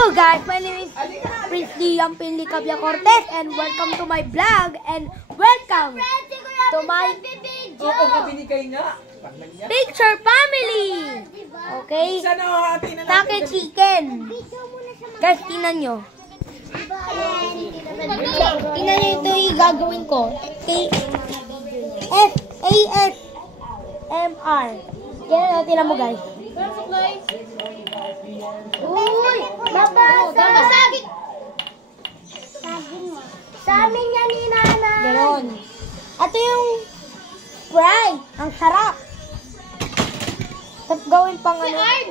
Hello guys, my name is Prince Liam Pinlicabia Cortez and welcome to my vlog and welcome to my picture family. Okay? Sake chicken. Guys, tingnan nyo. Tingnan nyo ito yung gagawin ko. ASMR. Kaya tingnan mo guys. Uy! Babasagin! Sa amin yan ni Nanay. Ganon. Ito yung fry. Ang sarap. Tapos gawin pang ano. Ay,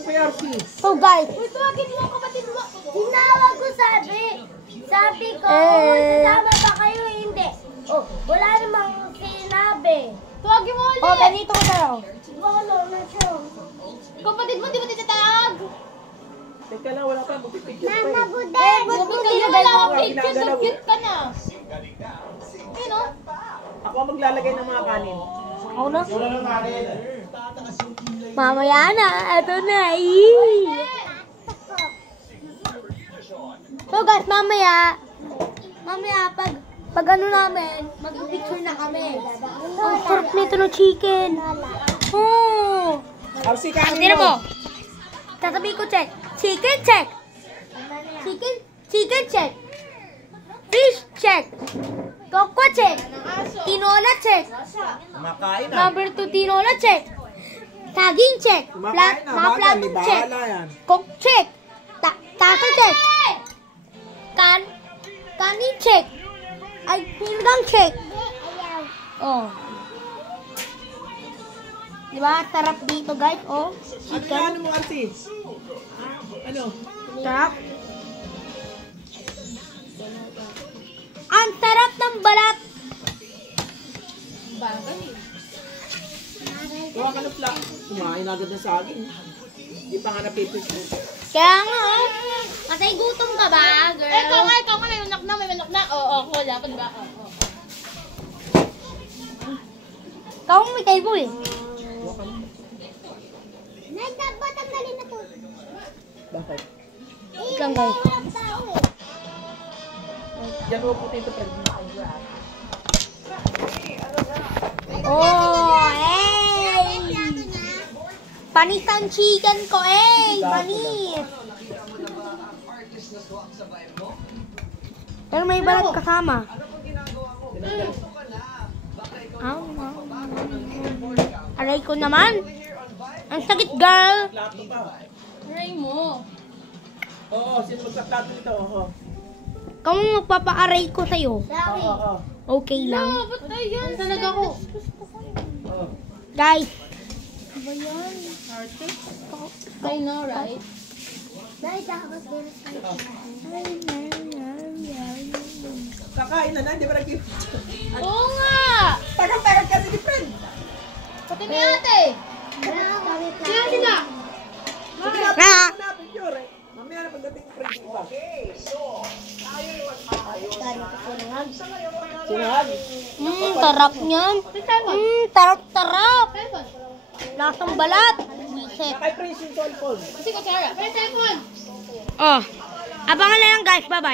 PRC. So guys. Uy, tuwagin mo kapatid mo. Tinawag ko sabi ko, sasama ba kayo? Hindi. Oh, wala namang sinabi. Tuwagin mo ulit. Oh, ganito ko sa'yo. Wala na siya. Kapatid mo, di ba titatawag? Teka lang, wala pa. Magpipicture pa Mama, eh. budek. Wala akong picture. So cute ka na. Yun o. Ako ang maglalagay ng mga kanin. Ako na. Mamaya na. Ito na. So guys, mamaya pag ano namin, mag-picture na kami. Ang sarap nito ng chicken. Oh. RC, kanin Tira mo. mo. Tatabi ko check. Chicken check. Chicken check. Fish check. Coco check. Tinola check. Kumakain na. Number 2 tinola check. Saging check. Kumakain na. Mga plato check. Yan. Coke check. Tasa check. Kanin check. Ay, pinggang check. Oh. Diba? Sarap dito guys. Oh. Ano Chicken. yan mo, RC? Ano? Sarap. Ang sarap ng balat. Kuha ka ng plak. Kumain agad ng saging. Hindi pa nga napipicture. Kaya nga, oh. Matay gutom ka ba, girl? Ikaw nga, may manak na. Oo, wala pa, diba? Ikaw ang may table eh. Kuha ka mo. Nay, dapat tanggalin na to. Bakit? Lang guys. Diyan mo puti ito, friend. Oh, hey! Panis ang chicken ko, hey! Panis! Pero may balat kasama. Aray ko naman. Ang sakit, girl. Plato pa. Ray mo. Oo, sino magpa-plato nito? Oo. Kamu magpapaaray ko sa'yo. Oo. Okay lang. Ba't yan? Talaga ko. Oo. Guys. Ba yan? I know, right? Nay, dapat din. Kakain na na, hindi ba nag-give? Oo nga! Tagal-tagal kasi ni friend. Pati ni ate! Sino sila? Picture eh. Mamaya na pagdating ng friend iba. Sinahag. Tarap niyan. Tarap. Lasang balat. Biset. Kay Prince yung cellphone. Kasi ko, Sarah. May telephone! Oh. Abangan na lang guys. Bye-bye.